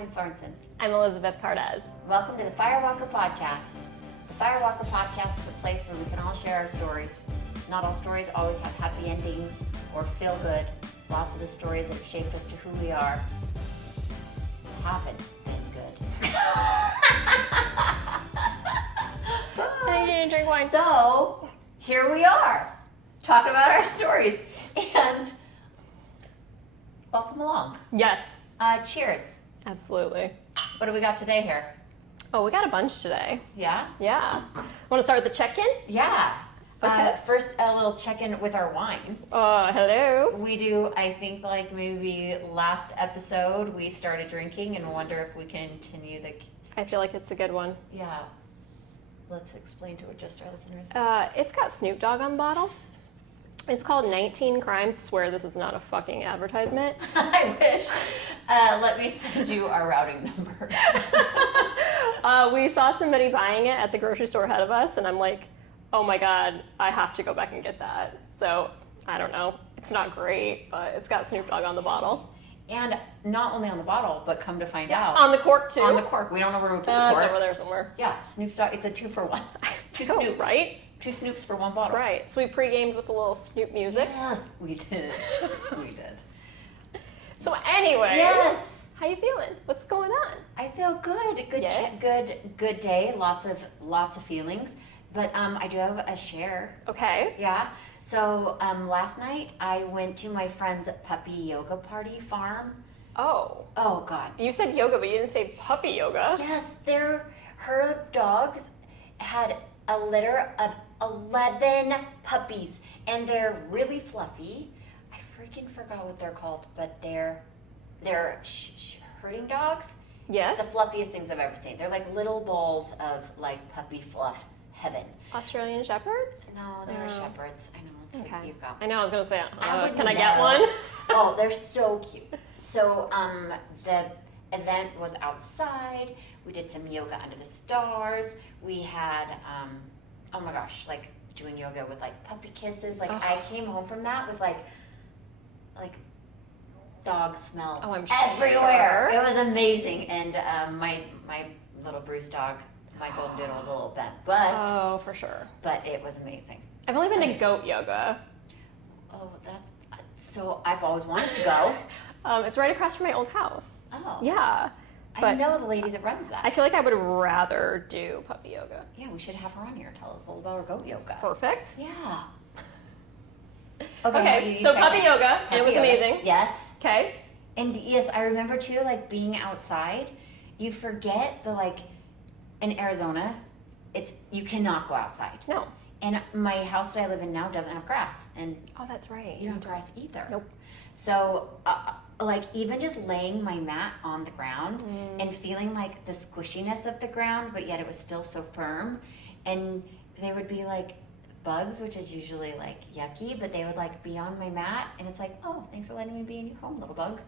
Catherine Sorensen. I'm Elizabeth Cardez. Welcome to the Firewalker Podcast. The Firewalker Podcast is a place where we can all share our stories. Not all stories always have happy endings or feel good. Lots of the stories that have shaped us to who we are haven't been good. I need to drink wine. So, here we are, talking about our stories. And welcome along. Yes. Cheers. Absolutely. What do we got today here? Oh, we got a bunch today. Yeah? Yeah. Want to start with the check-in? Yeah. Okay. First, a little check-in with our wine. Hello. We do, I think, like maybe last episode, we started drinking and wonder if we can continue the... I feel like it's a good one. Yeah. Let's explain to just our listeners. It's got Snoop Dogg on the bottle. It's called 19 Crimes. Swear this is not a fucking advertisement. I wish. Let me send you our routing number. We saw somebody buying it at the grocery store ahead of us, and I'm like, oh my god, I have to go back and get that. So, I don't know. It's not great, but it's got Snoop Dogg on the bottle. And not only on the bottle, but come to find out. On the cork, too. On the cork. We don't know where we put the cork. It's over there somewhere. Yeah, Snoop Dogg. It's a 2-for-1. Two Oh, Snoops. right? 2 Snoops for one bottle. That's right. So we pre-gamed with a little Snoop music. Yes, we did. We did. So anyway, Yes. how you feeling? What's going on? I feel good. Good, Yes. good day. Lots of feelings. But I do have a share. Okay. Yeah. So last night I went to my friend's puppy yoga party farm. Oh, Oh God. you said yoga, but you didn't say puppy yoga. Yes, her dogs had a litter of 11 puppies, and they're really fluffy. I freaking forgot what they're called, but they're herding dogs. Yes. The fluffiest things I've ever seen. They're like little balls of like puppy fluff heaven. Australian Shepherds? No, they were No. shepherds. I know, it's what Okay. you've got. I know, I was going to say, I can I get one? Oh, they're so cute. So the event was outside. We did some yoga under the stars. We had, oh my gosh, like doing yoga with like puppy kisses. Like I came home from that with like dog smell Oh, I'm everywhere. sure. It was amazing. And my little Bruce dog, my golden doodle, was a little bent, Oh, for sure. but it was amazing. I've only been to Okay. goat yoga. Oh, that's so. I've always wanted to go. It's right across from my old house. Oh, Yeah. I But know the lady that runs that. I feel like I would rather do puppy yoga. Yeah, we should have her on here. Tell us all about her goat yoga. Perfect. Yeah. Okay, you so check puppy it. yoga, and it Puppy was yoga. amazing. Yes. Okay. And yes, I remember too, like being outside, you forget the like, in Arizona, you cannot go outside. No. And my house that I live in now doesn't have grass, and Oh, that's right. you don't have grass either. Nope. So, like even just laying my mat on the ground and feeling like the squishiness of the ground, but yet it was still so firm. And there would be like bugs, which is usually like yucky, but they would like be on my mat, and it's like, oh, thanks for letting me be in your home, little bug.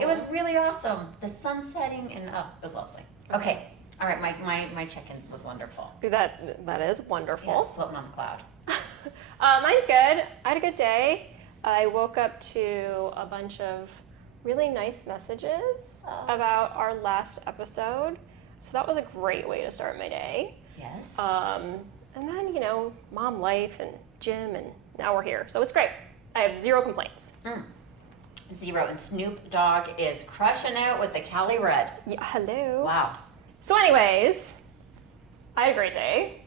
It was really awesome. The sun setting, and oh, it was lovely. Okay. All right, my check-in was wonderful. That is Yeah, wonderful. floating on the cloud. Mine's good. I had a good day. I woke up to a bunch of really nice messages about our last episode. So that was a great way to start my day. Yes. And then, mom life and gym, and now we're here. So it's great. I have 0 complaints. 0. And Snoop Dogg is crushing it with the Cali Red. Yeah, hello. Wow. So anyways, I had a great day.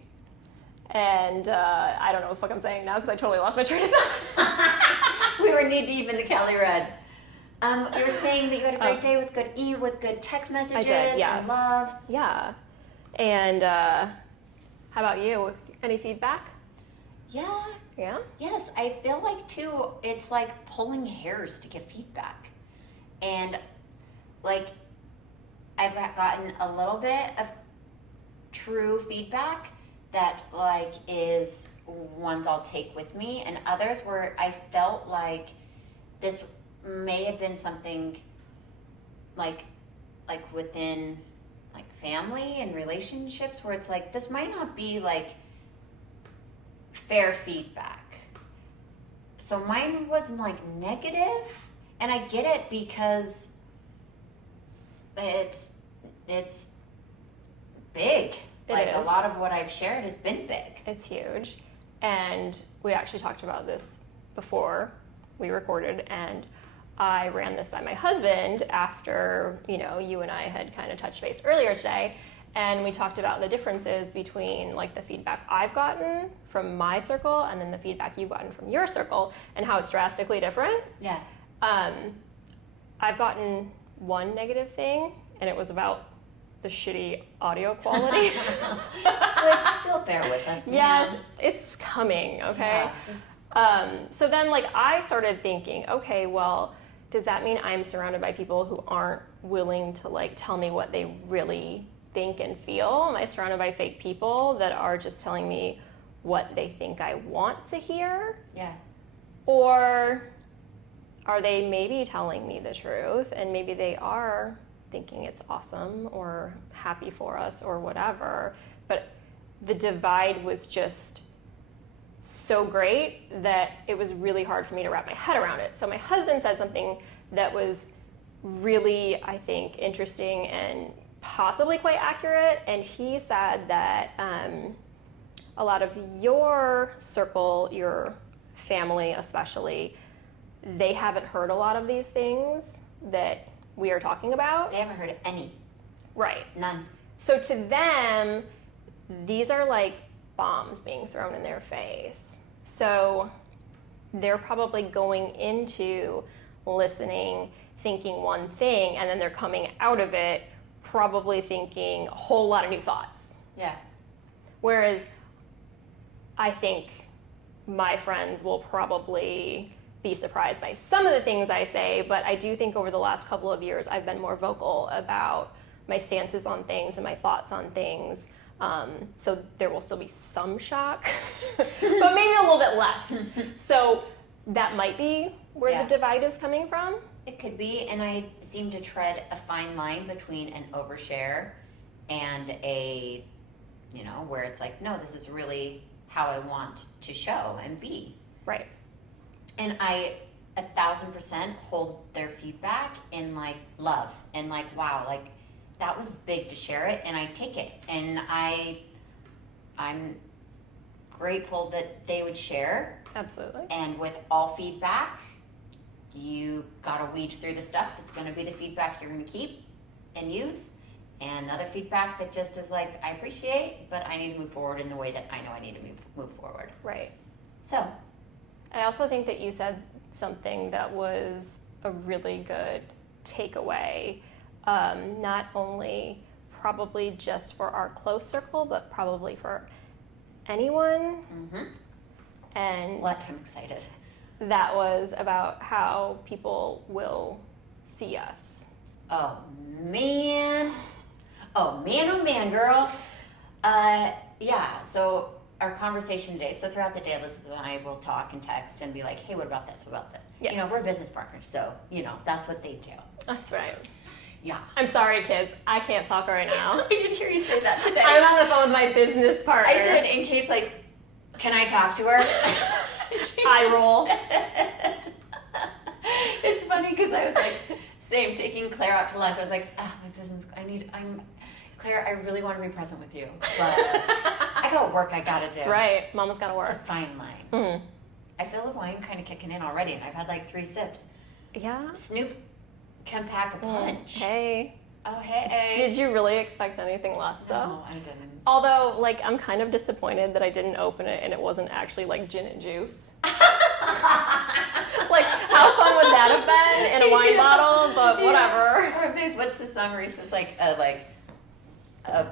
And I don't know what the fuck I'm saying now because I totally lost my train of thought. We were knee deep in the Cali Red. You were saying that you had a great day with good text messages yes. and love. Yeah. And how about you? Any feedback? Yeah. Yeah? Yes, I feel like too, it's like pulling hairs to get feedback. And like I've gotten a little bit of true feedback that like is ones I'll take with me, and others where I felt like this may have been something like within like family and relationships where it's like this might not be like fair feedback. So mine wasn't like negative, and I get it because it's big. It Like is. a lot of what I've shared has been big. It's huge. And we actually talked about this before we recorded, and I ran this by my husband after, you and I had kind of touched base earlier today, and we talked about the differences between like the feedback I've gotten from my circle and then the feedback you've gotten from your circle, and how it's drastically different. Yeah. I've gotten one negative thing, and it was about the shitty audio quality. Which, still bear with us. Yes, man. it's coming, okay? Yeah, So then like I started thinking, okay, well, does that mean I'm surrounded by people who aren't willing to like tell me what they really think and feel? Am I surrounded by fake people that are just telling me what they think I want to hear? yeah. Or are they maybe telling me the truth, and maybe they are thinking it's awesome or happy for us or whatever, but the divide was just so great that it was really hard for me to wrap my head around it. So my husband said something that was really, I think, interesting and possibly quite accurate, and he said that a lot of your circle, your family especially, they haven't heard a lot of these things that we are talking about. They haven't heard any. Right. None. So to them, these are like bombs being thrown in their face. So they're probably going into listening, thinking one thing, and then they're coming out of it probably thinking a whole lot of new thoughts. Yeah. Whereas I think my friends will probably be surprised by some of the things I say, but I do think over the last couple of years I've been more vocal about my stances on things and my thoughts on things. So there will still be some shock, but maybe a little bit less. So that might be where the divide is coming from. It could be, and I seem to tread a fine line between an overshare and a, where it's like, no, this is really how I want to show and be. Right. And I 1,000% hold their feedback in like love and like, wow, like that was big to share it, and I take it, and I'm grateful that they would share. Absolutely. And with all feedback, you gotta weed through the stuff that's gonna be the feedback you're gonna keep and use, and other feedback that just is like, I appreciate, but I need to move forward in the way that I know I need to move forward. Right. So I also think that you said something that was a really good takeaway, not only probably just for our close circle, but probably for anyone. Mm-hmm. And what? I'm excited. That was about how people will see us. Oh man, oh man, girl. Yeah, so our conversation today, so throughout the day, Elizabeth and I will talk and text and be like, hey, what about this, what about this? Yes. We're business partners, so, that's what they do. That's right. Yeah. I'm sorry, kids. I can't talk right now. I did hear you say that today. I'm on the phone with my business partner. I did, in case, like, can I talk to her? Eye roll. It's funny because I was like, same, taking Claire out to lunch. I was like, my business, Claire, I really want to be present with you, but I got work I gotta do. That's right. Mama's gotta work. It's a fine line. Mm-hmm. I feel the wine kind of kicking in already, and I've had like 3 sips. Yeah. Snoop can pack a punch. Hey. Oh, hey. Did you really expect anything less, though? No, I didn't. Although, like, I'm kind of disappointed that I didn't open it and it wasn't actually, like, gin and juice. Like, how fun would that have been in a wine bottle? But whatever. Or babe, what's the song where he says, like, a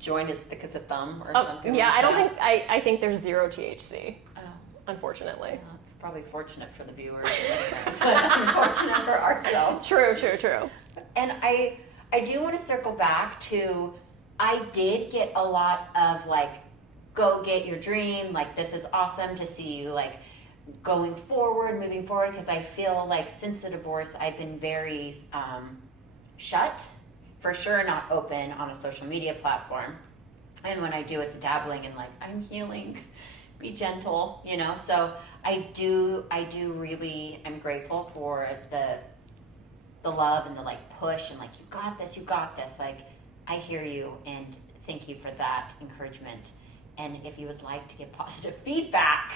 joint as thick as a thumb or something yeah, like I don't that? think, I think there's 0 THC, Oh. unfortunately. Well, it's probably fortunate for the viewers and listeners, but unfortunate for ourselves. True. And I do want to circle back to, I did get a lot of like, go get your dream, like this is awesome to see you like moving forward, because I feel like since the divorce, I've been very shut, for sure not open on a social media platform. And when I do, it's dabbling in like, I'm healing, be gentle, So I do really, I'm grateful for the the love and the like push and like, you got this. Like, I hear you and thank you for that encouragement. And if you would like to give positive feedback,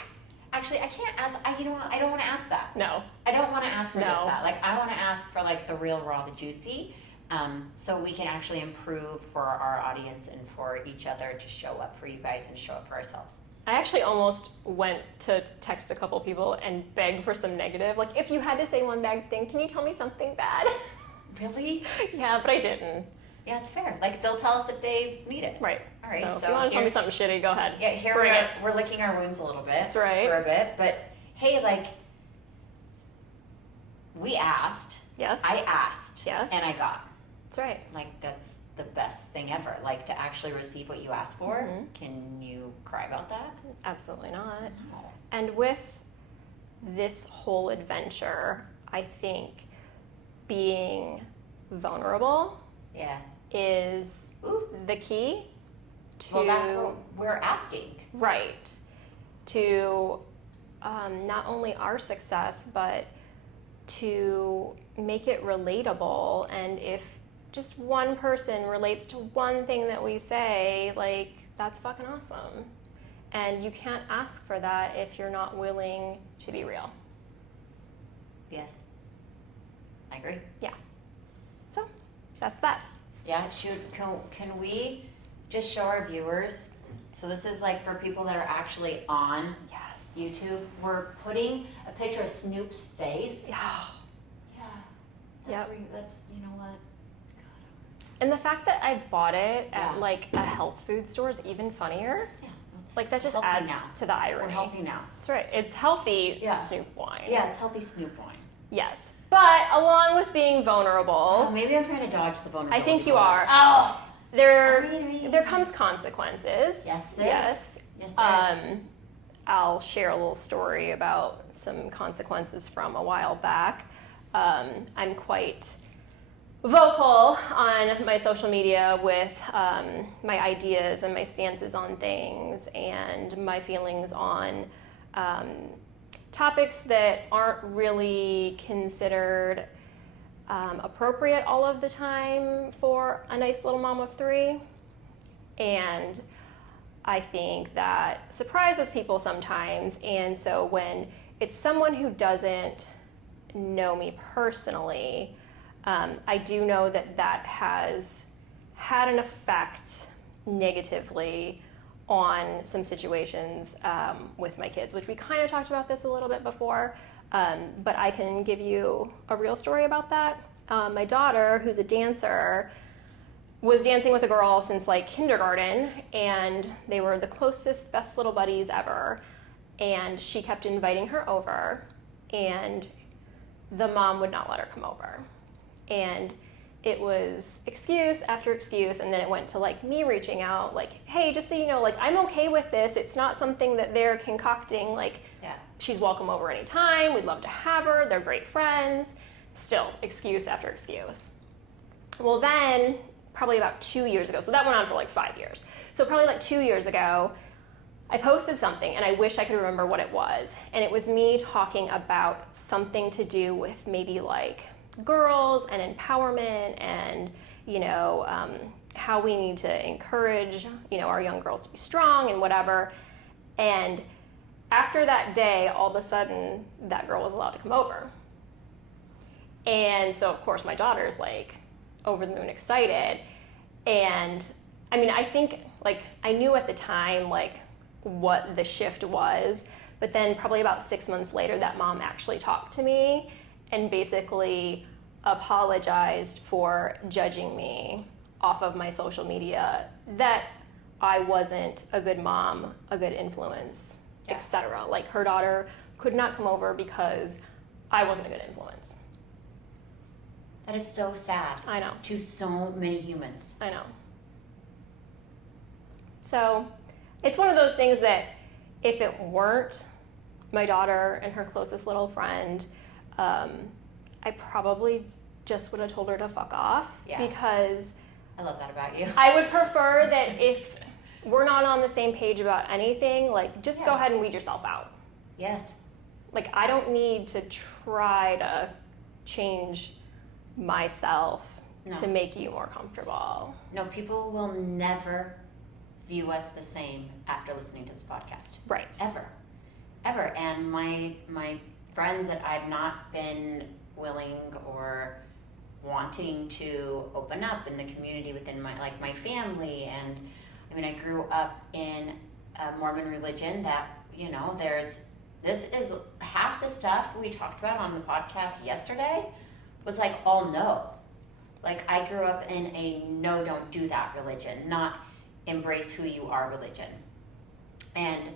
actually, I can't ask, you know what, I don't want to ask that. No. I don't want to ask for just that. Like, I want to ask for like the real, raw, the juicy, so we can actually improve for our audience and for each other to show up for you guys and show up for ourselves. I actually almost went to text a couple people and beg for some negative. Like, if you had to say one bad thing, can you tell me something bad? Really? Yeah, but I didn't. Yeah, it's fair. Like, they'll tell us if they need it. Right. All right. So if you want to tell me something shitty, go ahead. Yeah, here we're licking our wounds a little bit. That's right. For a bit. But hey, like, we asked. Yes. I asked. Yes. And I got. That's right. Like, that's the best thing ever. Like, to actually receive what you asked for. Mm-hmm. Can you cry about that? Absolutely not. No. And with this whole adventure, I think being vulnerable Yeah. is Ooh. the key to... Well, that's what we're asking. Right. To not only our success, but to make it relatable. And if just one person relates to one thing that we say, like, that's fucking awesome. And you can't ask for that if you're not willing to be real. Yes. I agree. Yeah. So, that's that. Yeah, can we just show our viewers? So this is like for people that are actually on YouTube. We're putting a picture of Snoop's face. Yeah. Yeah. Yep. That's, you know what? And the fact that I bought it Yeah. at like a health food store is even funnier. Yeah. Like, that just healthy adds now. to the irony. We're healthy now. That's right. It's healthy Yeah. Snoop wine. Yeah, it's healthy Snoop wine. Yes. But along with being vulnerable, Oh, maybe I'm trying to dodge the vulnerability. I think you part. are. Oh! There comes consequences. Yes, there Yes. is. Yes, there is. I'll share a little story about some consequences from a while back. I'm quite vocal on my social media with my ideas and my stances on things and my feelings on topics that aren't really considered appropriate all of the time for a nice little mom of three. And I think that surprises people sometimes. And so when it's someone who doesn't know me personally, I do know that that has had an effect negatively on some situations with my kids, which we kind of talked about this a little bit before, but I can give you a real story about that. My daughter, who's a dancer, was dancing with a girl since like kindergarten, and they were the closest, best little buddies ever, and she kept inviting her over, and the mom would not let her come over. And it was excuse after excuse, and then it went to like me reaching out, like, hey, just so you know, like, I'm okay with this. It's not something that they're concocting. Like, Yeah. she's welcome over anytime. We'd love to have her. They're great friends. Still, excuse after excuse. Well, then, probably about 2 years ago, so that went on for like 5 years. So probably like 2 years ago, I posted something, and I wish I could remember what it was. And it was me talking about something to do with maybe like girls and empowerment and, you know, how we need to encourage, you know, our young girls to be strong and whatever. And after that day, all of a sudden, that girl was allowed to come over. And so, of course, my daughter's like over the moon excited. And I mean, I think like I knew at the time like what the shift was, but then probably about 6 months later, that mom actually talked to me and basically apologized for judging me off of my social media, that I wasn't a good mom, a good influence, etc. Like, her daughter could not come over because I wasn't a good influence. That is so sad. I know. To so many humans. I know. So it's one of those things that if it weren't my daughter and her closest little friend, I probably just would have told her to fuck off. Yeah. Because I love that about you. I would prefer that if we're not on the same page about anything, like, just go ahead and weed yourself out. Yes. Like, I don't need to try to change myself No. to make you more comfortable. No, people will never view us the same after listening to this podcast. Right. Ever. And my friends that I've not been willing or wanting to open up in the community within my family, and I mean, I grew up in a Mormon religion that, this is half the stuff we talked about on the podcast yesterday was like all no. Like, I grew up in a no, don't do that religion, not embrace who you are religion. And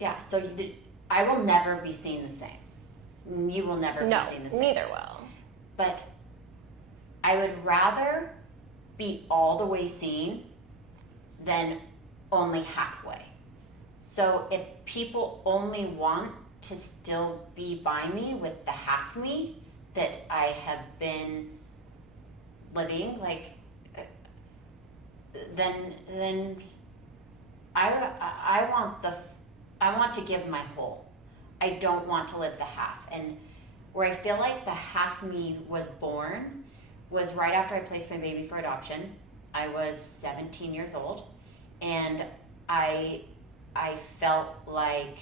yeah, so I will never be seen the same. You will never be seen the same. Neither will. But I would rather be all the way seen than only halfway. So if people only want to still be by me with the half me that I have been living, then I want to give my whole. I don't want to live the half. And where I feel like the half me was born was right after I placed my baby for adoption. I was 17 years old, and I felt like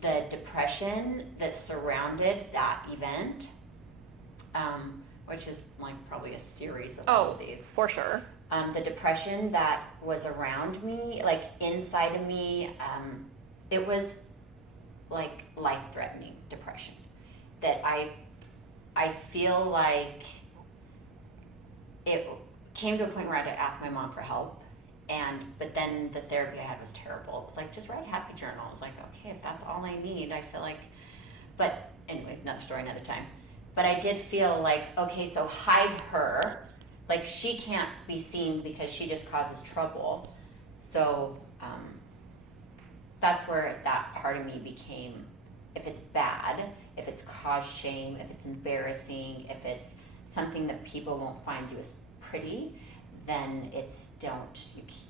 the depression that surrounded that event, which is like probably a series of all of these. For sure. The depression that was around me, like inside of me, it was like life-threatening depression. That I feel like it came to a point where I had to ask my mom for help, but then the therapy I had was terrible. It was like, just write a happy journal. I was like, okay, if that's all I need, I feel like, but anyway, another story, another time. But I did feel like, okay, so hide her. Like, she can't be seen because she just causes trouble. So that's where that part of me became, if it's bad, if it's caused shame, if it's embarrassing, if it's something that people won't find you as pretty, then you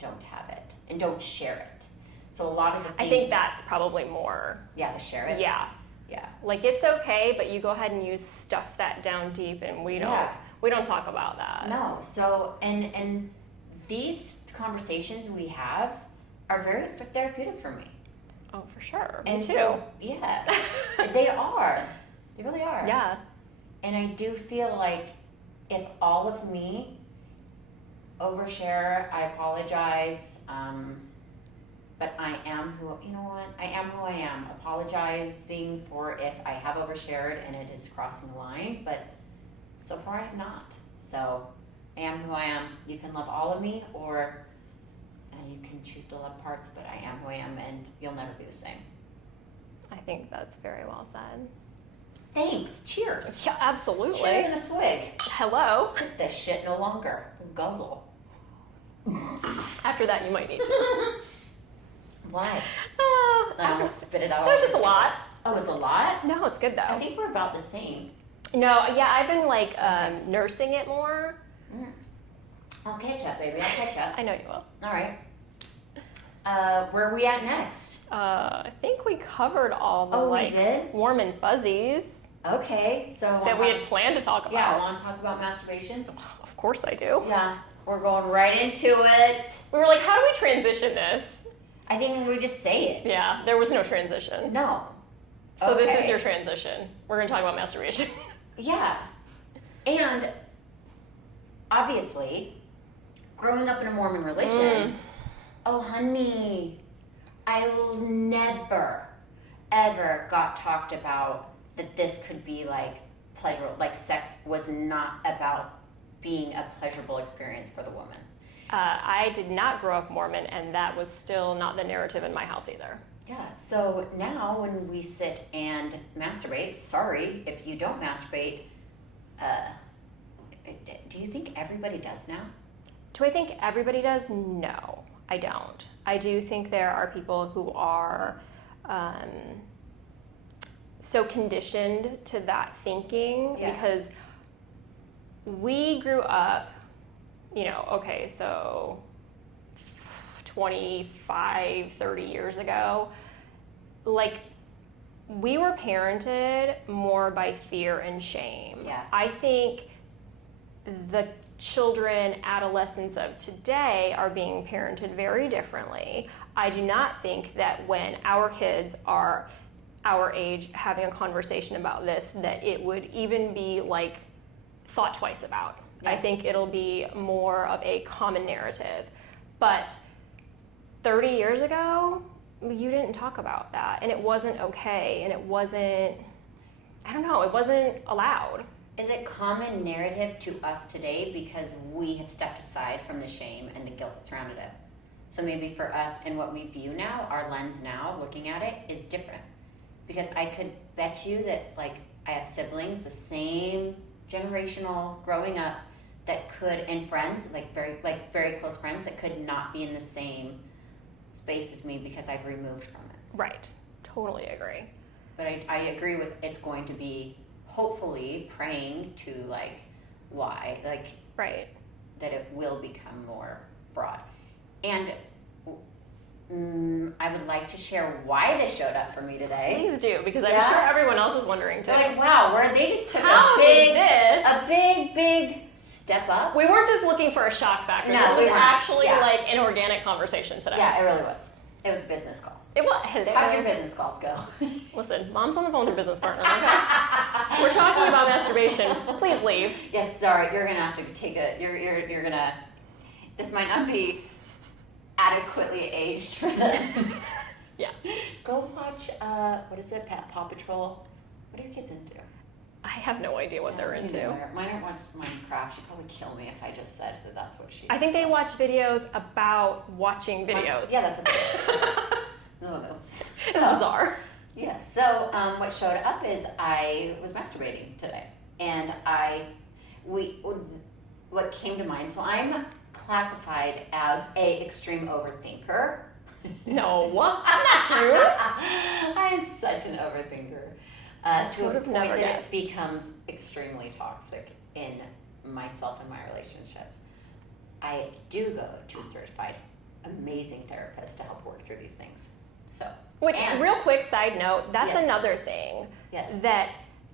don't have it, and don't share it. So a lot of the things, I think that's probably more. Yeah, to share it. Yeah. Yeah. Like, it's okay, but you go ahead and you stuff that down deep, and we don't talk about that. No. So and these conversations we have are very therapeutic for me. Oh, for sure. And me too. so, yeah, they are. They really are. Yeah. And I do feel like if all of me overshare, I apologize. But I am I am who I am. Apologizing for if I have overshared and it is crossing the line, but so far I have not. So I am who I am. You can love all of me, or you can choose to love parts, but I am who I am, and you'll never be the same. I think that's very well said. Thanks. Cheers. Yeah, absolutely. Cheers and a swig. Hello. Sip this shit no longer. Guzzle. After that, you might need to. Why? I After, will spit it out. that was just a lot. Oh, it's a lot? No, it's good though. I think we're about the same. No, yeah, I've been like nursing it more. I'll catch up, baby. I'll catch up. I know you will. All right. Where are we at next? I think we covered all the we did? warm and fuzzies Okay, so that we had planned to talk about. Yeah, I want to talk about masturbation. Of course I do. Yeah, we're going right into it. We were like, how do we transition this? I think we just say it. Yeah, there was no transition. No. So this is Okay. your transition. We're going to talk about masturbation. Yeah. And obviously, growing up in a Mormon religion, oh honey, I never, ever got talked about that this could be like pleasurable, like sex was not about being a pleasurable experience for the woman. I did not grow up Mormon, and that was still not the narrative in my house either. Yeah, so now when we sit and masturbate, sorry if you don't masturbate, do you think everybody does now? Do I think everybody does? No, I don't. I do think there are people who are so conditioned to that thinking because we grew up, okay, so 25, 30 years ago, like we were parented more by fear and shame. Yeah. I think the children, adolescents of today are being parented very differently. I do not think that when our kids are our age having a conversation about this, that it would even be like thought twice about. Yeah. I think it'll be more of a common narrative. But 30 years ago, you didn't talk about that, and it wasn't okay, and it wasn't, I don't know, it wasn't allowed. Is it common narrative to us today because we have stepped aside from the shame and the guilt that surrounded it? So maybe for us and what we view now, our lens now looking at it is different. Because I could bet you that like I have siblings, the same generational growing up that could, and friends, like very close friends that could not be in the same space as me because I've removed from it. Right. Totally agree. But I agree with it's going to be hopefully praying to like why, like right, that it will become more broad. And I would like to share why this showed up for me today. Please do, because I'm Yeah? sure everyone else is wondering too. They're like, wow, where they just took How a did this? big step up. We weren't just looking for a shock factor. No, this we was weren't. actually Yeah. like an organic conversation today. Yeah, it really was. It was a business call. It was. Hello. How'd your business calls go? Listen, mom's on the phone with her business partner. Okay? We're talking about masturbation. Please leave. Yes, sorry, you're gonna have to take a. You're gonna. This might not be adequately aged for them. Yeah. Go watch. What is it? Paw Patrol. What are your kids into? I have no idea what they're me into. neither. Mine are watching Minecraft. She'd probably kill me if I just said that that's what she. I think they watch videos about watching videos. Yeah, that's what they do. It's bizarre. Yeah, so what showed up is I was masturbating today, and what came to mind, so I'm classified as a extreme overthinker. No, I'm not you. I'm such an overthinker to a point that it becomes extremely toxic in myself and my relationships. I do go to a certified, amazing therapist to help work through these things. So, which, real quick side note, that's Yes. another thing yes, that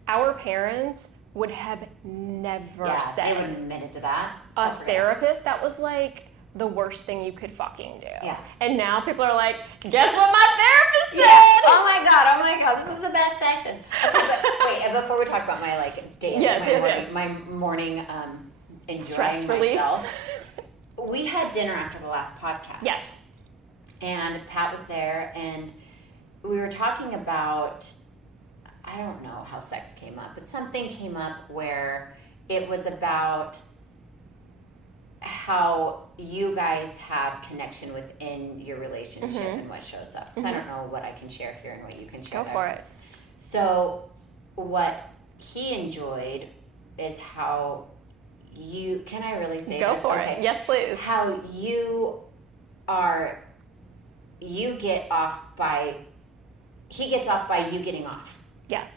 our parents would have never yeah, said. they wouldn't admit it to that. A therapist, that was like the worst thing you could fucking do. Yeah. And now people are like, guess what my therapist said? Yeah. Oh my god, this is the best session. Okay, but wait, and before we talk about my like day, my morning enjoying Stress release. myself. We had dinner after the last podcast. Yes. And Pat was there, and we were talking about, I don't know how sex came up, but something came up where it was about how you guys have connection within your relationship and what shows up. So I don't know what I can share here and what you can share. Go for it. So what he enjoyed is how you, can I really say Go this? for it. Yes, please. How you get off by, he gets off by you getting off Yes.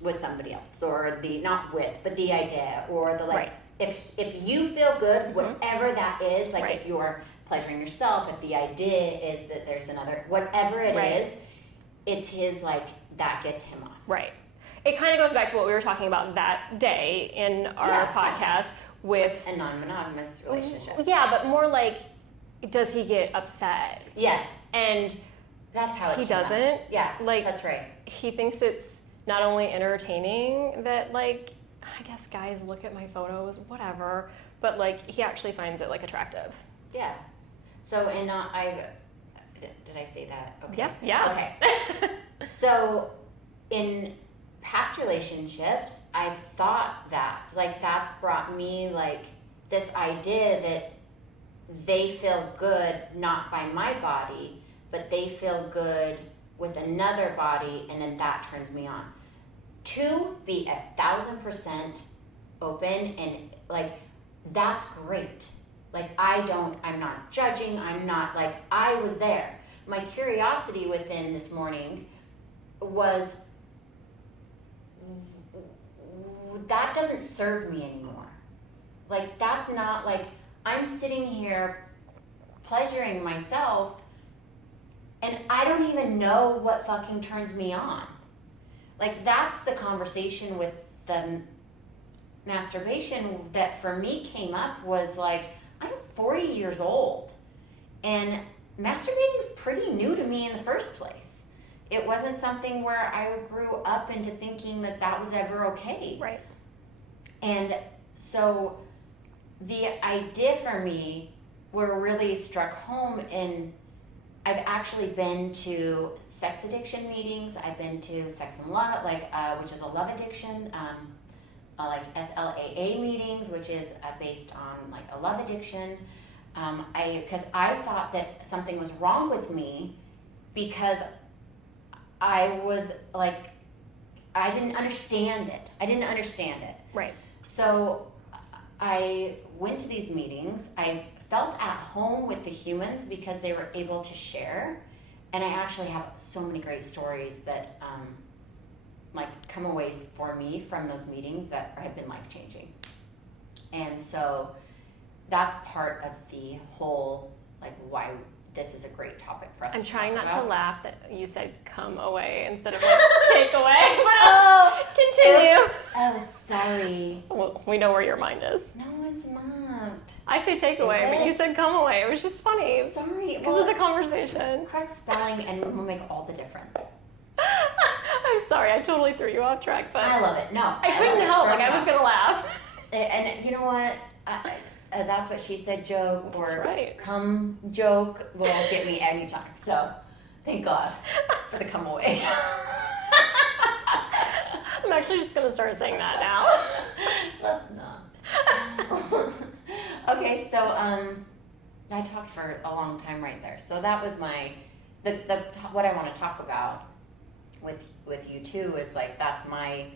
with somebody else, or the, not with, but the idea, or the like, Right. if you feel good, whatever that is, like Right. if you're pleasuring yourself, if the idea is that there's another, whatever it Right. is, it's his, like, that gets him off. Right. It kind of goes back to what we were talking about that day in our podcast with a non-monogamous relationship. Yeah, but more like, does he get upset? Yes. And That's how it he came out. doesn't. Yeah, Like, that's right. he thinks it's not only entertaining that, like, I guess guys look at my photos, whatever, but like he actually finds it like attractive. Yeah. So, and did I say that? Okay. Yeah. Okay. So, in past relationships, I've thought that, like, that's brought me, like, this idea that they feel good not by my body, but they feel good with another body, and then that turns me on. To be 1,000% open and, like, that's great. Like, I'm not judging, I'm not, like, I was there. My curiosity within this morning was, that doesn't serve me anymore. Like, that's not, like, I'm sitting here pleasuring myself, and I don't even know what fucking turns me on. like that's the conversation with the masturbation that for me came up was like, I'm 40 years old and masturbating is pretty new to me in the first place. It wasn't something where I grew up into thinking that that was ever okay. Right. And so the idea for me were really struck home, and I've actually been to sex addiction meetings. I've been to sex and love, which is a love addiction, like SLAA meetings, which is based on like a love addiction. Because I thought that something was wrong with me because I was like, I didn't understand it. Right. So I went to these meetings. I felt at home with the humans because they were able to share. And I actually have so many great stories that like come away for me from those meetings that have been life-changing. And so that's part of the whole, like, why this is a great topic for us I'm to trying talk not about. to laugh that you said come away instead of like take away. Oh, Continue. Oh, sorry. Well, we know where your mind is. No, it's not. I say take away, Is but it? you said come away. It was just funny Sorry. because of the conversation. Correct spelling and will make all the difference. I'm sorry, I totally threw you off track, but I love it. No, I couldn't help. Like I was gonna laugh. And you know what? That's what she said joke or That's right. come joke will get me anytime. So thank God for the come away. I'm actually just gonna start saying that now. Let's not. Okay, so I talked for a long time right there. So that was the what I want to talk about with you too is like that's my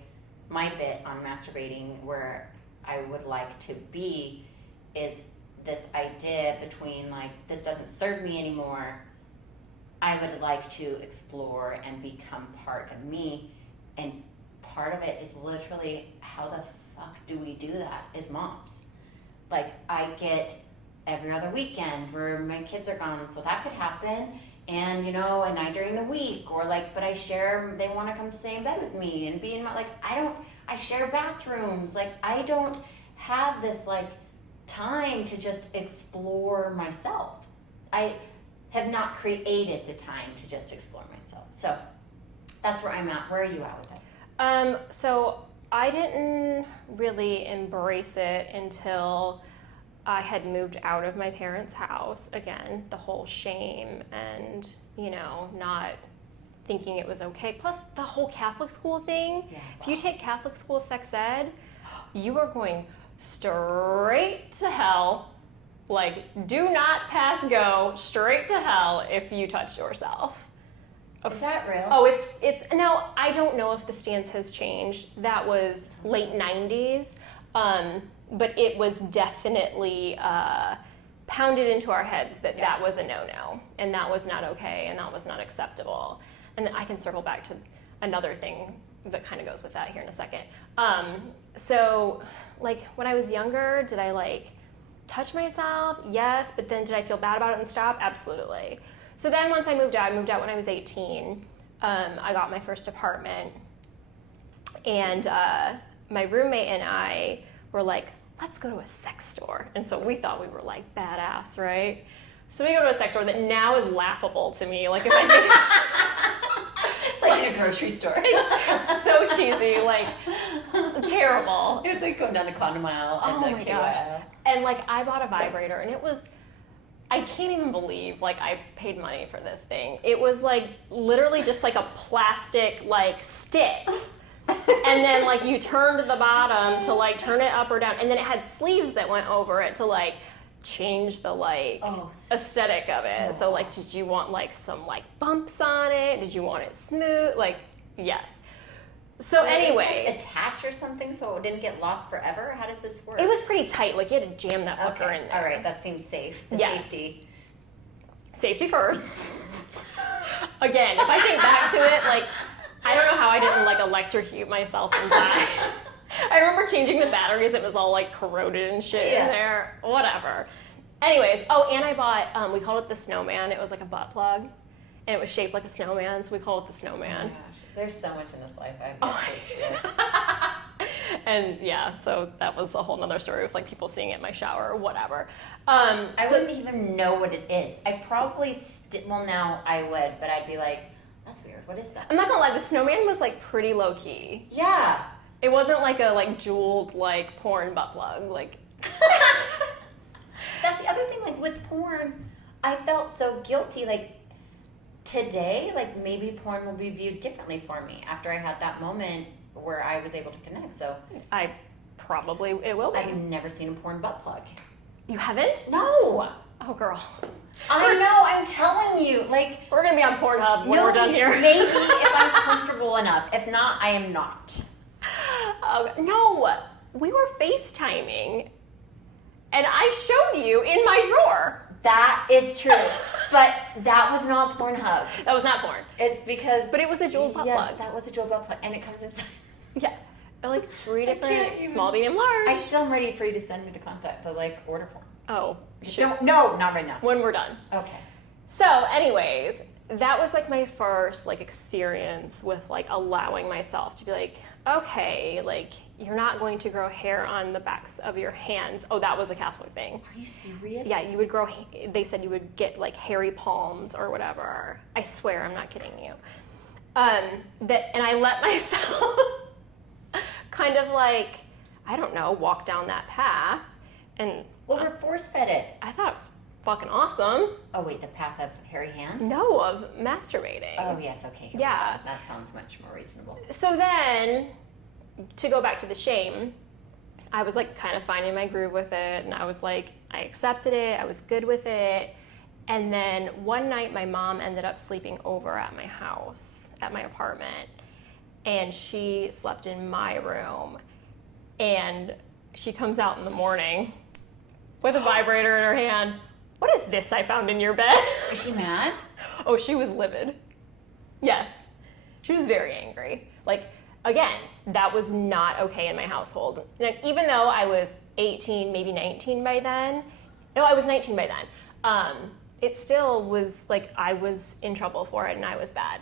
bit on masturbating where I would like to be is this idea between like this doesn't serve me anymore. I would like to explore and become part of me, and part of it is literally how the fuck do we do that as moms? Like I get every other weekend where my kids are gone, so that could happen. And you know, a night during the week, or like, but I share. They want to come stay in bed with me and be in my I share bathrooms. Like I don't have this like time to just explore myself. I have not created the time to just explore myself. So that's where I'm at. Where are you at with it? So I didn't really embrace it until I had moved out of my parents' house. Again, the whole shame and, you know, not thinking it was okay. Plus the whole Catholic school thing. Yeah, If you take Catholic school sex ed, you are going straight to hell. Like, do not pass go, straight to hell if you touch yourself. Is that real? Oh, it's now I don't know if the stance has changed. That was late 90s. But it was definitely pounded into our heads that that was a no-no, and that was not okay, and that was not acceptable. And I can circle back to another thing that kind of goes with that here in a second. So, like, when I was younger, did I, like, touch myself? Yes, but then did I feel bad about it and stop? Absolutely. So then once I moved out when I was 18. I got my first apartment, and my roommate and I were like, let's go to a sex store. And so we thought we were like badass, right? So we go to a sex store that now is laughable to me. Like if I think it's like in a grocery store. so cheesy, like terrible. It was like going down the condom aisle at the KY aisle. And like I bought a vibrator, and it was, I can't even believe like I paid money for this thing. It was like literally just like a plastic like stick. And then like you turned the bottom to like turn it up or down, and then it had sleeves that went over it to like change the like aesthetic of it. So like, did you want like some like bumps on it? Did you want it smooth? Like, yes. So anyway, like attach or something so it didn't get lost forever. How does this work? it was pretty tight. Like you had to jam that fucker in there. All right, that seems safe. Safety. Safety first. Again, if I think back to it, like I don't know how I didn't like electrocute myself and die. I remember changing the batteries. It was all like corroded and shit in there. Whatever. Anyways, and I bought, we called it the snowman. It was like a butt plug. and it was shaped like a snowman, so we call it the Oh snowman. my gosh, there's so much in this life. And yeah, so that was a whole nother story with like people seeing it in my shower or whatever. I wouldn't even know what it is. I probably well, now I would, but I'd be like, that's weird. What is that? I'm not gonna lie, the snowman was like pretty low key. Yeah. It wasn't like a like jeweled like porn butt plug. Like That's the other thing. Like with porn, I felt so guilty. Like today, like maybe porn will be viewed differently for me after I had that moment where I was able to connect. So it will be. I've never seen a porn butt plug. You haven't? No. Oh girl. I know, I'm telling you, like We're gonna be on Pornhub when we're done here. Maybe if I'm comfortable enough. If not, I am not. No, we were FaceTiming, and I showed you in my drawer. That is true, but that was not Pornhub. That was not porn. It's because. But it was a jeweled butt plug. Yes, that was a jeweled butt plug, and it comes inside. Yeah, like 3 can't different, even. small, medium, large. I still am ready for you to send me the order form. Oh, No, not right now. when we're done. Okay. So, anyways, that was like my first like experience with like allowing myself to be like, okay, like you're not going to grow hair on the backs of your hands. Oh, that was a Catholic thing. Are you serious? Yeah, you would grow. They said you would get like hairy palms or whatever. I swear, I'm not kidding you. And I let myself kind of like, I don't know, walk down that path, and Well, we're force fed it. I thought it was fucking awesome. Oh wait, the path of hairy hands? No, of masturbating. Oh yes, okay. Yeah. That sounds much more reasonable. So then, to go back to the shame, I was like kind of finding my groove with it, and I was like, I accepted it, I was good with it. And then one night my mom ended up sleeping over at my house, at my apartment, and she slept in my room. And she comes out in the morning with a vibrator in her hand. What is this I found in your bed? Is she mad? Oh, she was livid. Yes. She was very angry. Like, again, that was not okay in my household. And even though I was 18, maybe 19 by then, no, I was 19 by then, it still was like I was in trouble for it and I was bad.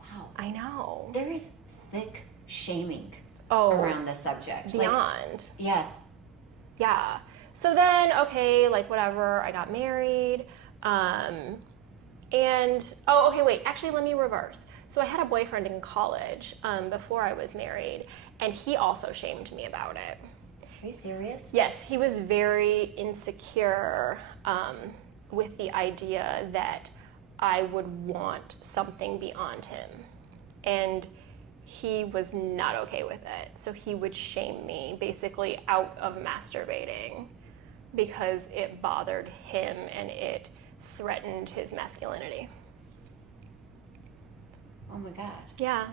Wow. I know. There is thick shaming Oh, around this subject. beyond. Yes. Yeah. So then, okay, like whatever, I got married. Actually, let me reverse. So I had a boyfriend in college before I was married, and he also shamed me about it. Are you serious? Yes, he was very insecure with the idea that I would want something beyond him. And he was not okay with it. So he would shame me basically out of masturbating because it bothered him and it threatened his masculinity. Oh my God. Yeah.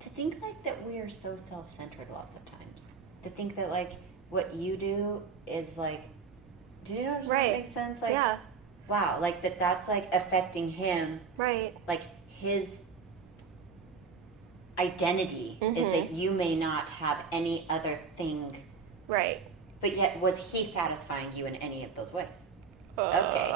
To think like that we are so self-centered lots of times. To think that like what you do is like, do you know if Right. that makes sense? Like, Yeah. wow, like that's like affecting him. Right. Like his identity is Mhm. that you may not have any other thing, Right. but yet was he satisfying you in any of those ways? Okay.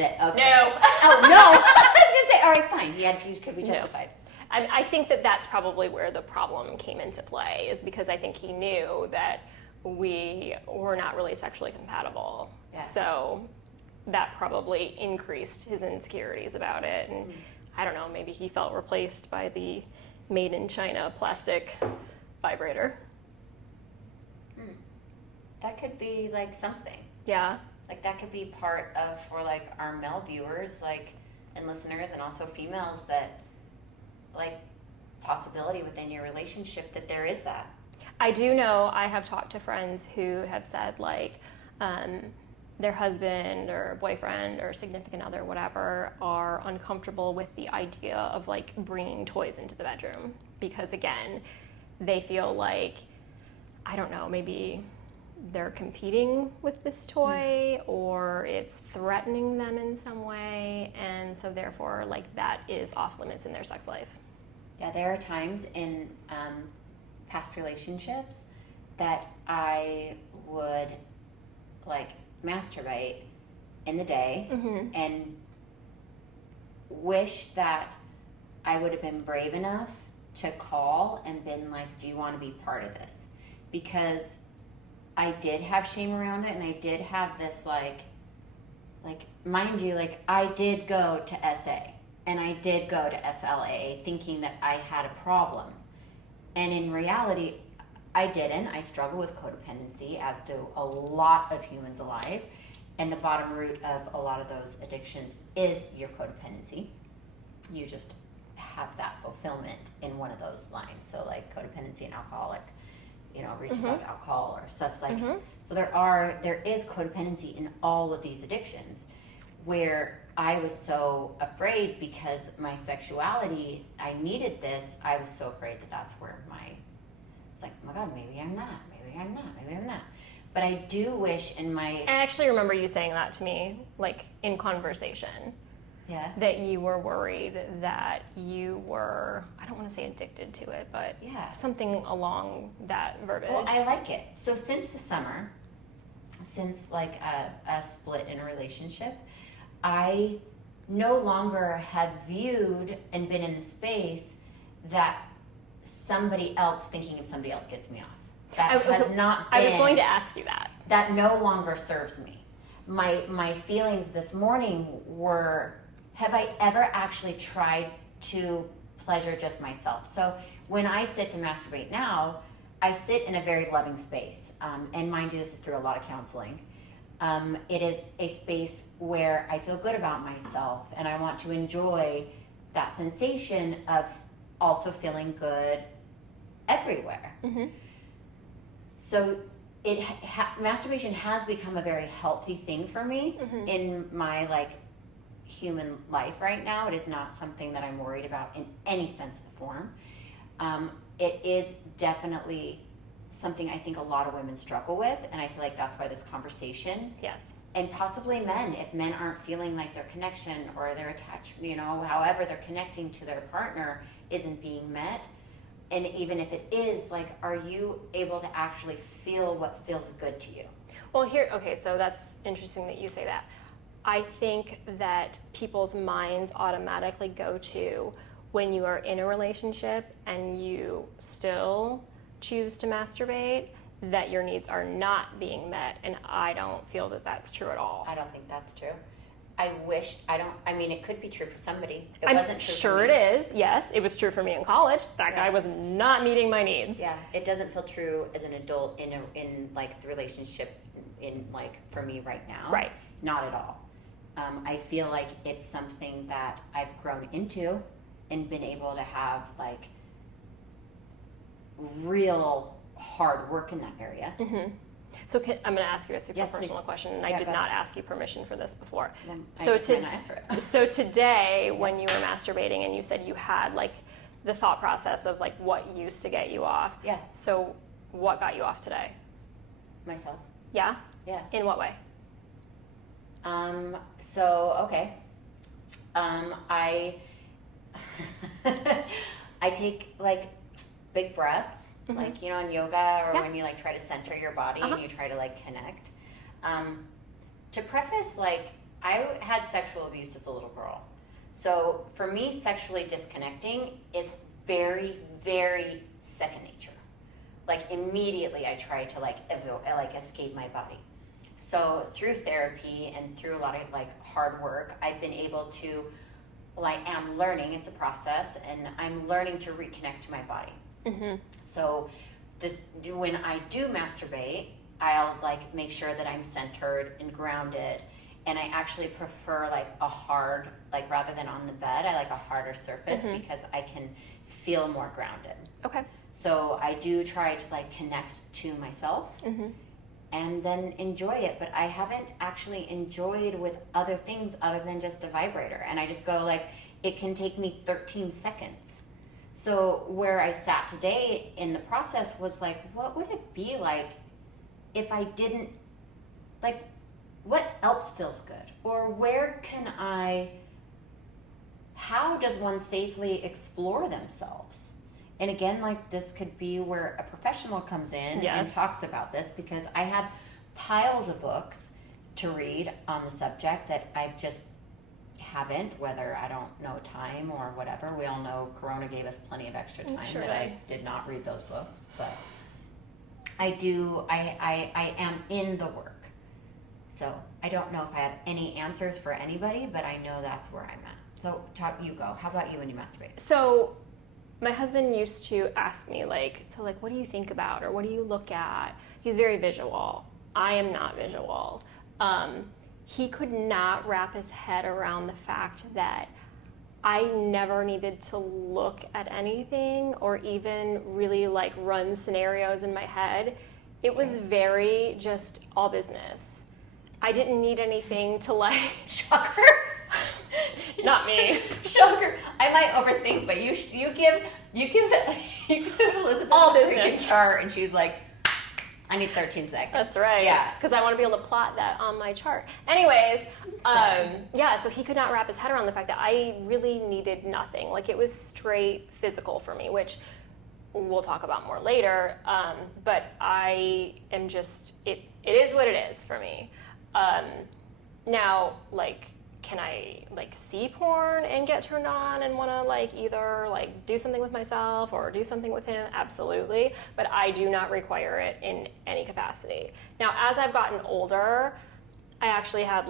Okay. No. Oh no! I was gonna say, all right, fine. He could be No. justified. I think that that's probably where the problem came into play, is because I think he knew that we were not really sexually compatible. Yeah. So that probably increased his insecurities about it. And I don't know, maybe he felt replaced by the made in China plastic vibrator. That could be like something. Yeah. Like that could be part of for like our male viewers, like and listeners, and also females, that like possibility within your relationship that there is that. I do know, I have talked to friends who have said like their husband or boyfriend or significant other, whatever, are uncomfortable with the idea of like bringing toys into the bedroom because again, they feel like, I don't know, maybe they're competing with this toy or it's threatening them in some way, and so therefore like that is off limits in their sex life. Yeah, there are times in past relationships that I would like masturbate in the day and wish that I would have been brave enough to call and been like, do you want to be part of this? Because I did have shame around it, and I did have this like mind you, like I did go to SA and I did go to SLA thinking that I had a problem. And in reality, I didn't. I struggle with codependency, as do a lot of humans alive. And the bottom root of a lot of those addictions is your codependency. You just have that fulfillment in one of those lines. So like codependency and alcoholic, you know, reaches out to alcohol or stuff like. So there is codependency in all of these addictions, where I was so afraid because my sexuality, I needed this. I was so afraid that that's where it's like, oh my God, maybe I'm not, maybe I'm not, maybe I'm not. But I do wish in my... I actually remember you saying that to me, like in conversation. Yeah. That you were worried that you were, I don't want to say addicted to it, but something along that verbiage. Well, I like it. So since the summer, since like a split in a relationship, I no longer have viewed and been in the space that somebody else thinking of somebody else gets me off. That has not been... I was going to ask you that. That no longer serves me. My feelings this morning were, have I ever actually tried to pleasure just myself? So when I sit to masturbate now, I sit in a very loving space. And mind you, this is through a lot of counseling. It is a space where I feel good about myself, and I want to enjoy that sensation of also feeling good everywhere. So masturbation has become a very healthy thing for me in my like human life right now. It is not something that I'm worried about in any sense of the form. It is definitely something I think a lot of women struggle with, and I feel like that's why this conversation. Yes. And possibly men, if men aren't feeling like their connection or their attachment, you know, however they're connecting to their partner isn't being met. And even if it is, like, are you able to actually feel what feels good to you? Well, so that's interesting that you say that. I think that people's minds automatically go to when you are in a relationship and you still choose to masturbate, that your needs are not being met, and I don't feel that that's true at all. I don't think that's true. I mean, it could be true for somebody. I'm wasn't true sure for me. it is, yes. It was true for me in college. That guy was not meeting my needs. Yeah, it doesn't feel true as an adult in like the relationship in like for me right now. Right. Not at all. I feel like it's something that I've grown into and been able to have like real hard work in that area. So I'm going to ask you a super personal question, and I did not ask you permission for this before. So answer it. So today, when you were masturbating, and you said you had like the thought process of like what used to get you off. Yeah. So what got you off today? Myself. Yeah. Yeah. In what way? Okay. I I take like big breaths. Like, you know, in yoga or when you like try to center your body and you try to like connect. To preface, like I had sexual abuse as a little girl. So for me, sexually disconnecting is very, very second nature. Like immediately I try to like escape my body. So through therapy and through a lot of like hard work, I've been able to, I'm learning, it's a process, and I'm learning to reconnect to my body. So when I do masturbate, I'll like make sure that I'm centered and grounded, and I actually prefer like a hard, like rather than on the bed, I like a harder surface because I can feel more grounded. Okay. So I do try to like connect to myself and then enjoy it, but I haven't actually enjoyed with other things other than just a vibrator, and I just go like, it can take me 13 seconds. So where I sat today in the process was like, what would it be like if I didn't, like, what else feels good? Or how does one safely explore themselves? And again, like this could be where a professional comes in and talks about this, because I have piles of books to read on the subject that I've just haven't, whether I don't know time or whatever. We all know Corona gave us plenty of extra time Sure that I did not read those books, but I am in the work. So I don't know if I have any answers for anybody, but I know that's where I'm at. So you go. How about you when you masturbate? So my husband used to ask me what do you think about, or what do you look at? He's very visual. I am not visual. He could not wrap his head around the fact that I never needed to look at anything or even really run scenarios in my head. It was very just all business. I didn't need anything to Shocker. Not me. Shocker. I might overthink, but you give Elizabeth all a business freaking chart, and she's like, I need 13 seconds. That's right. Yeah. Because I want to be able to plot that on my chart. Anyways, so he could not wrap his head around the fact that I really needed nothing. It was straight physical for me, which we'll talk about more later. But I am just, it is what it is for me. Now, can I see porn and get turned on and want to either do something with myself or do something with him? Absolutely. But I do not require it in any capacity. Now, as I've gotten older, I actually had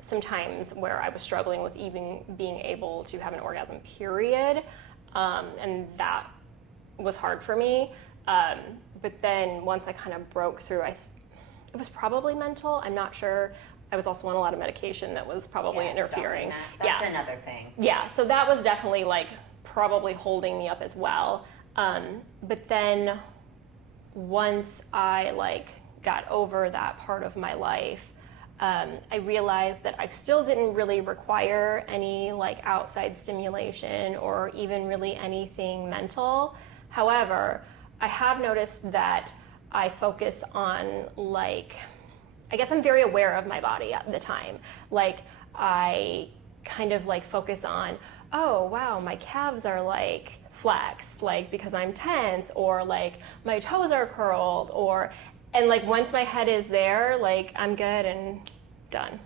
some times where I was struggling with even being able to have an orgasm, period. And that was hard for me. But then once I kind of broke through, it was probably mental. I'm not sure. I was also on a lot of medication that was probably interfering. That's another thing. Yeah, so that was definitely probably holding me up as well. But then once I got over that part of my life, I realized that I still didn't really require any outside stimulation or even really anything mental. However, I have noticed that I focus on I guess I'm very aware of my body at the time. I kind of focus on, oh wow, my calves are flexed, because I'm tense, or my toes are curled, and once my head is there, I'm good and done.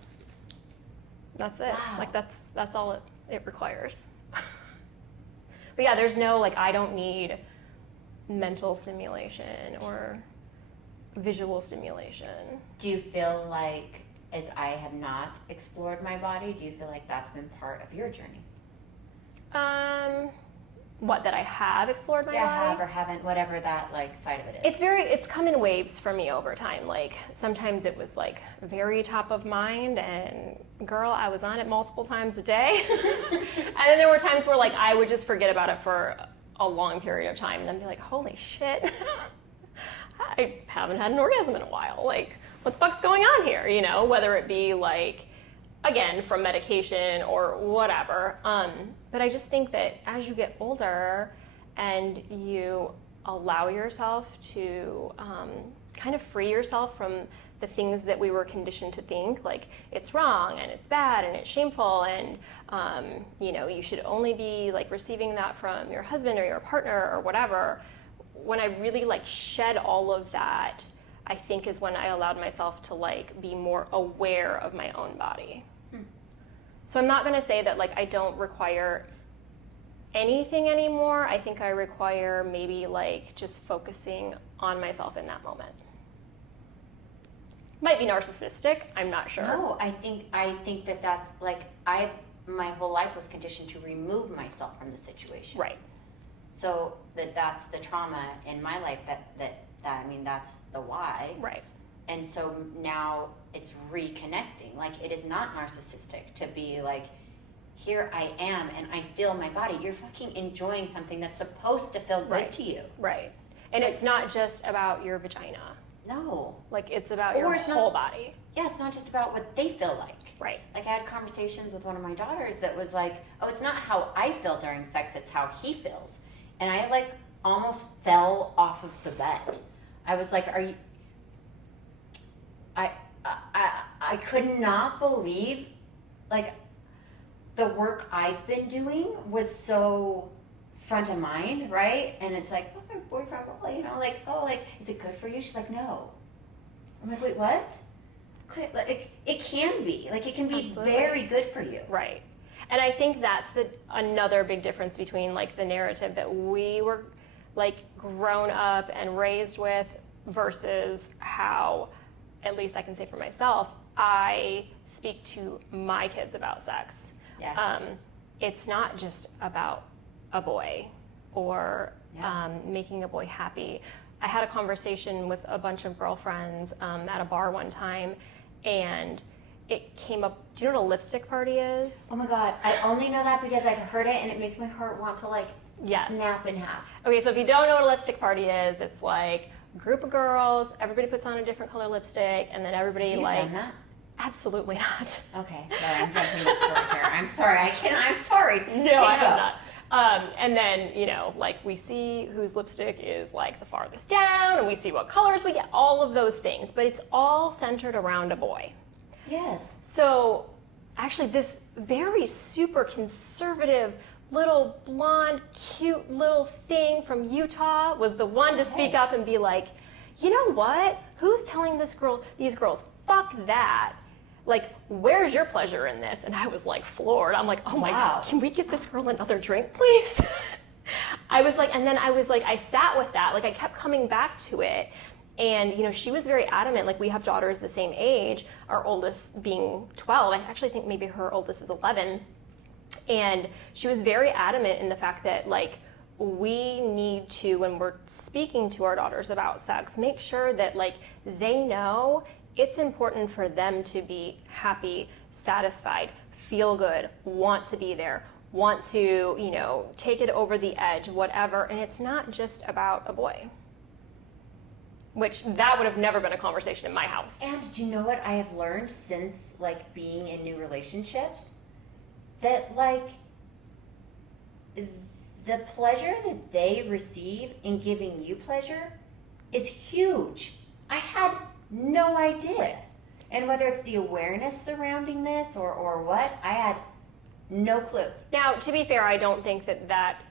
That's it. Wow. That's all it requires. But yeah, there's no I don't need mental stimulation or visual stimulation. Do you feel as I have not explored my body, do you feel that's been part of your journey? What, that I have explored my body? Have or haven't, whatever that side of it is. It's come in waves for me over time. Sometimes it was very top of mind, and girl, I was on it multiple times a day. And then there were times where I would just forget about it for a long period of time and then be like, holy shit. I haven't had an orgasm in a while. What the fuck's going on here? Whether it be again, from medication or whatever. But I just think that as you get older and you allow yourself to kind of free yourself from the things that we were conditioned to think, it's wrong and it's bad and it's shameful and, you should only be receiving that from your husband or your partner or whatever. When I really shed all of that, I think is when I allowed myself to be more aware of my own body. So I'm not going to say that I don't require anything anymore. I think I require maybe just focusing on myself in that moment. Might be narcissistic, I'm not sure. No, I think that's my whole life was conditioned to remove myself from the situation. Right. So that's the trauma in my life that that's the why. Right. And so now it's reconnecting. It is not narcissistic to be here I am and I feel my body. You're fucking enjoying something that's supposed to feel good to you. Right. And it's not just about your vagina. No. It's about your whole body. Yeah, it's not just about what they feel like. Right. I had conversations with one of my daughters that was oh, it's not how I feel during sex, it's how he feels. And I almost fell off of the bed. I was are you... I could not believe the work I've been doing was so front of mind, right? And it's oh, my boyfriend, is it good for you? She's no. I'm wait, what? Like, it can be. Like, it can be Absolutely. very good for you. Right. And I think that's another big difference between like the narrative that we were like grown up and raised with versus how, at least I can say for myself, I speak to my kids about sex. Yeah. It's not just about a boy or making a boy happy. I had a conversation with a bunch of girlfriends at a bar one time, and it came up. Do you know what a lipstick party is? Oh my God, I only know that because I've heard it and it makes my heart want to like snap in half. Okay, so if you don't know what a lipstick party is, it's like a group of girls, everybody puts on a different color lipstick, and then everybody Have you like... done that? Absolutely not. Okay, sorry, I'm jumping the story here. I'm sorry, I'm sorry. No, I have not. And then, you know, like we see whose lipstick is like the farthest down, and we see what colors we get, all of those things, but it's all centered around a boy. Yes. So actually this very super conservative little blonde, cute little thing from Utah was the one to speak up and be like, you know what? Who's telling these girls, fuck that? Like, where's your pleasure in this? And I was like floored. I'm like, oh my God, can we get this girl another drink, please? I was like, and then I was like, I sat with that. Like, I kept coming back to it. And, you know, she was very adamant. Like, we have daughters the same age, our oldest being 12. I actually think maybe her oldest is 11. And she was very adamant in the fact that, like, we need to, when we're speaking to our daughters about sex, make sure that, like, they know it's important for them to be happy, satisfied, feel good, want to be there, want to, you know, take it over the edge, whatever. And it's not just about a boy. Which that would have never been a conversation in my house. And do you know what I have learned since like being in new relationships? That like the pleasure that they receive in giving you pleasure is huge. I had no idea. And whether it's the awareness surrounding this or what, I had no clue. Now, to be fair, I don't think that that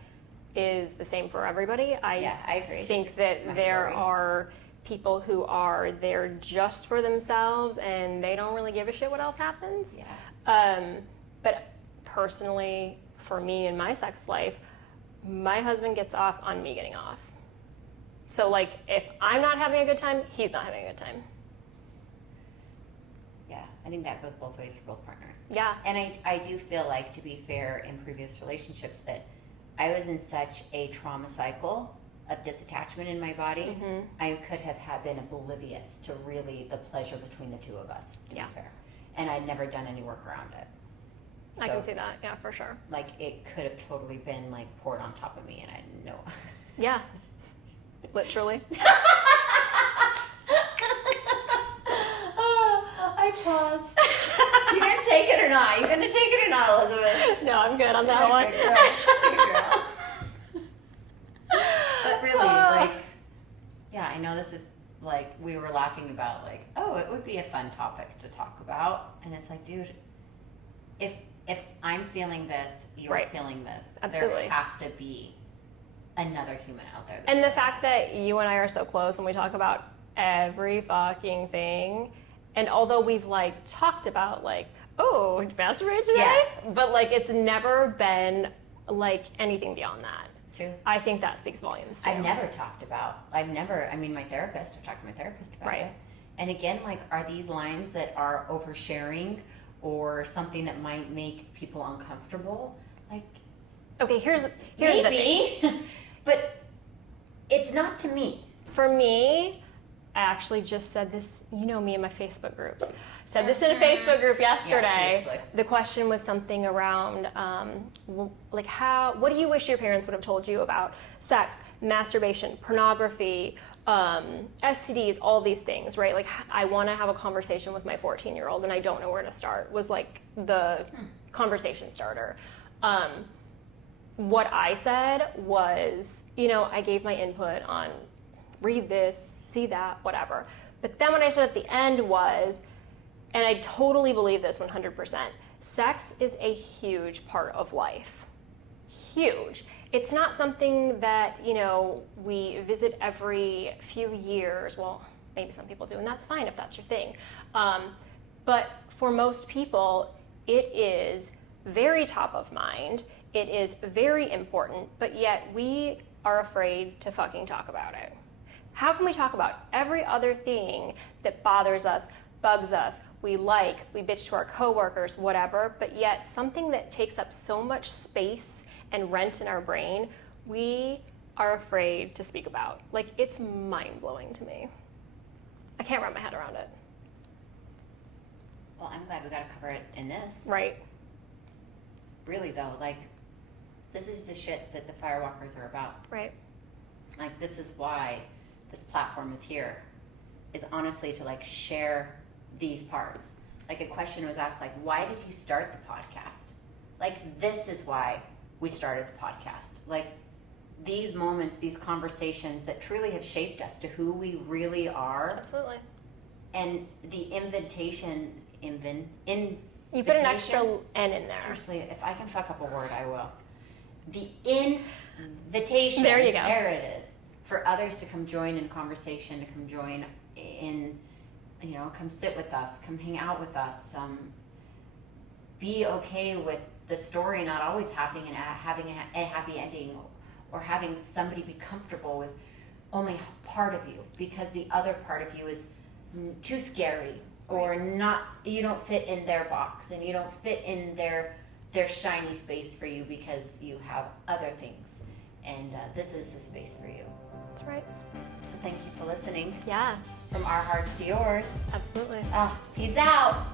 is the same for everybody. I agree. I think that there are people who are there just for themselves and they don't really give a shit what else happens. Yeah. But personally, for me in my sex life, my husband gets off on me getting off. So like, if I'm not having a good time, he's not having a good time. Yeah, I think that goes both ways for both partners. Yeah. And I do feel like, to be fair, in previous relationships that I was in such a trauma cycle of disattachment in my body, I could have been oblivious to really the pleasure between the two of us, to be fair. And I'd never done any work around it. I can see that, yeah, for sure. Like, it could have totally been, like, poured on top of me, and I didn't know. Yeah, literally. I paused. You gonna take it or not? You gonna take it or not, Elizabeth? No, I'm good on that one. Good girl. But really, like, yeah, I know this is, like, we were laughing about, like, oh, it would be a fun topic to talk about. And it's like, dude, if I'm feeling this, you're feeling this. Absolutely. There has to be another human out there. And the fact that you and I are so close and we talk about every fucking thing, and although we've like talked about like, oh, did you masturbate today? But like it's never been like anything beyond that. True. I think that speaks volumes too. I've never talked about, I mean, my therapist, I've talked to my therapist about it. And again, like, are these lines that are oversharing or something that might make people uncomfortable? Like, okay, here's maybe, the thing. But it's not to me. For me, I actually just said this, you know me and my Facebook groups. Said this in a Facebook group yesterday. Yeah, the question was something around, like what do you wish your parents would have told you about sex, masturbation, pornography, STDs, all these things, right? Like I want to have a conversation with my 14-year-old and I don't know where to start, was like the conversation starter. What I said was, you know, I gave my input on read this, see that, whatever. But then what I said at the end was, and I totally believe this 100%, sex is a huge part of life. Huge. It's not something that, you know, we visit every few years. Well, maybe some people do, and that's fine if that's your thing. But for most people, it is very top of mind. It is very important, but yet we are afraid to fucking talk about it. How can we talk about every other thing that bothers us, bugs us, we bitch to our coworkers, whatever, but yet something that takes up so much space and rent in our brain, we are afraid to speak about. Like, it's mind-blowing to me. I can't wrap my head around it. Well, I'm glad we got to cover it in this. Right. Really, though, like, this is the shit that the Firewalkers are about. Right. Like, this is why this platform is here, is honestly to, like, share these parts. Like, a question was asked, like, why did you start the podcast? Like, this is why we started the podcast. Like, these moments, these conversations that truly have shaped us to who we really are. Absolutely. And the invitation. You put an extra N in there. Seriously, if I can fuck up a word, I will. The invitation. There you go. There it is. For others to come join in conversation, to come join in, come sit with us, come hang out with us. Be okay with the story not always happening and having a happy ending, or having somebody be comfortable with only part of you because the other part of you is too scary, or not, you don't fit in their box and you don't fit in their shiny space for you because you have other things. And this is the space for you. That's right. So thank you for listening. Yeah. From our hearts to yours. Absolutely. Peace out.